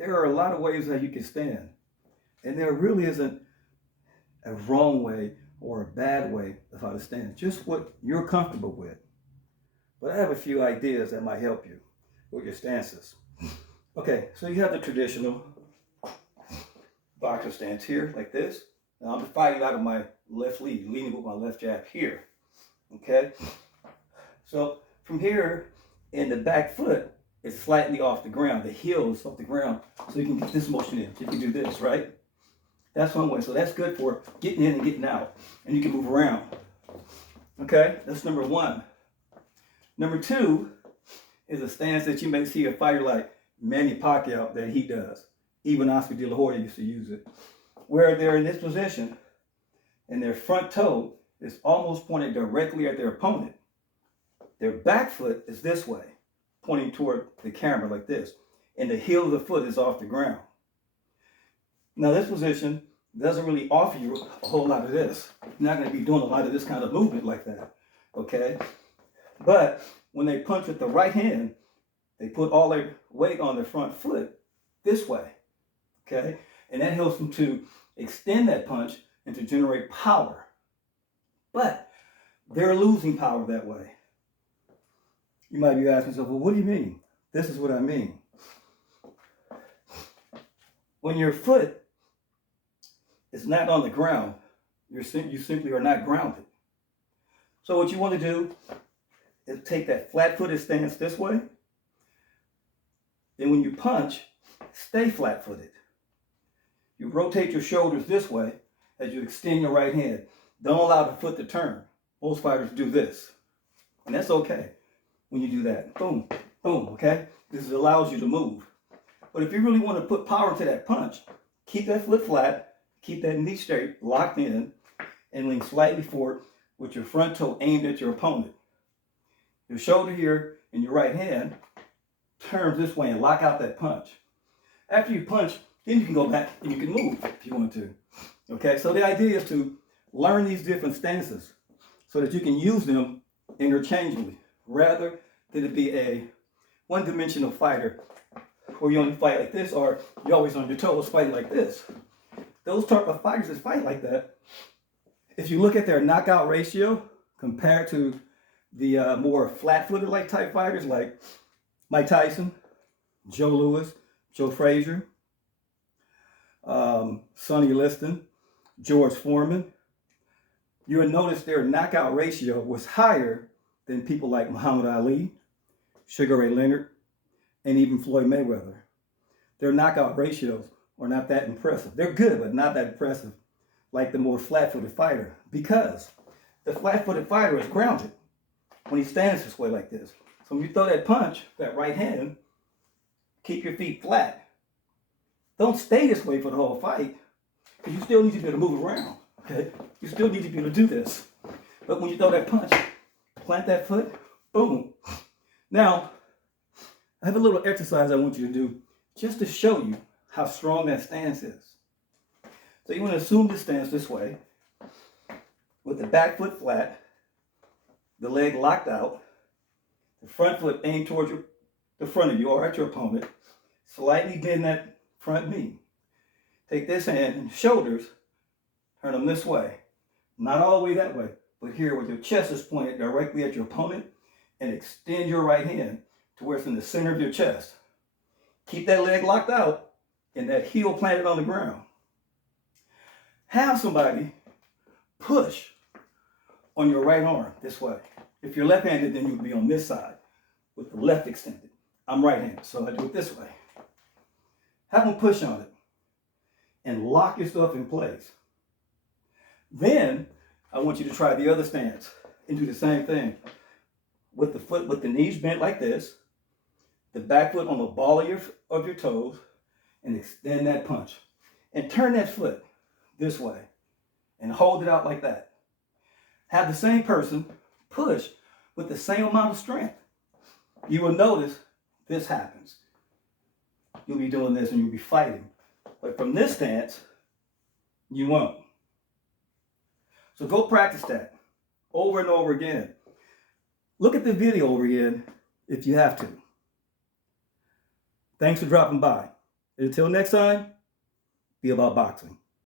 there are a lot of ways that you can stand. And there really isn't a wrong way or a bad way of how to stand, just what you're comfortable with. But I have a few ideas that might help you with your stances. Okay, so you have the traditional boxer stance here, like this. Now I'm fighting out of my left lead, leaning with my left jab here. Okay, so from here, in the back foot is slightly off the ground. The heel is off the ground, so you can get this motion in. You can do this, right? That's one way. So that's good for getting in and getting out, and you can move around. Okay, that's number one. Number two is a stance that you may see a fighter like Manny Pacquiao that he does. Even Oscar De La Hoya used to use it, where they're in this position and their front toe is almost pointed directly at their opponent. Their back foot is this way, pointing toward the camera like this, and the heel of the foot is off the ground. Now this position doesn't really offer you a whole lot of this. You're not going to be doing a lot of this kind of movement like that, okay? But when they punch with the right hand, they put all their weight on their front foot this way, okay? And that helps them to extend that punch and to generate power. But they're losing power that way. You might be asking yourself, well, what do you mean? This is what I mean. When your foot is not on the ground, you simply are not grounded. So what you want to do is take that flat-footed stance this way. Then when you punch, stay flat-footed. You rotate your shoulders this way as you extend your right hand. Don't allow the foot to turn. Most fighters do this. And that's okay when you do that. Boom, boom, okay? This allows you to move. But if you really want to put power to that punch, keep that foot flat, keep that knee straight, locked in, and lean slightly forward with your front toe aimed at your opponent. Your shoulder here in your right hand turns this way and lock out that punch. After you punch, then you can go back and you can move if you want to. Okay, so the idea is to learn these different stances so that you can use them interchangeably rather than to be a one-dimensional fighter where you only fight like this or you're always on your toes fighting like this. Those type of fighters that fight like that, if you look at their knockout ratio compared to the more flat-footed like type fighters like Mike Tyson, Joe Louis, Joe Frazier, Sonny Liston, George Foreman, you would notice their knockout ratio was higher than people like Muhammad Ali, Sugar Ray Leonard, and even Floyd Mayweather. Their knockout ratios are not that impressive. They're good, but not that impressive like the more flat-footed fighter, because the flat-footed fighter is grounded when he stands this way like this. So when you throw that punch, that right hand, keep your feet flat. Don't stay this way for the whole fight, because you still need to be able to move around, okay? You still need to be able to do this. But when you throw that punch, plant that foot, boom. Now, I have a little exercise I want you to do just to show you how strong that stance is. So you want to assume the stance this way, with the back foot flat, the leg locked out, the front foot aimed towards the front of you or at your opponent, slightly bend that front knee. Take this hand and shoulders, turn them this way. Not all the way that way, but here where your chest is pointed directly at your opponent, and extend your right hand to where it's in the center of your chest. Keep that leg locked out and that heel planted on the ground. Have somebody push on your right arm this way. If you're left-handed, then you would be on this side with the left extended. I'm right-handed, so I do it this way. Have them push on it and lock yourself in place. Then I want you to try the other stance and do the same thing. With the foot, with the knees bent like this, the back foot on the ball of your toes, and extend that punch. And turn that foot this way and hold it out like that. Have the same person push with the same amount of strength. You will notice this happens. You'll be doing this and you'll be fighting. But from this stance, you won't. So go practice that over and over again. Look at the video over again if you have to. Thanks for dropping by. And until next time, be about boxing.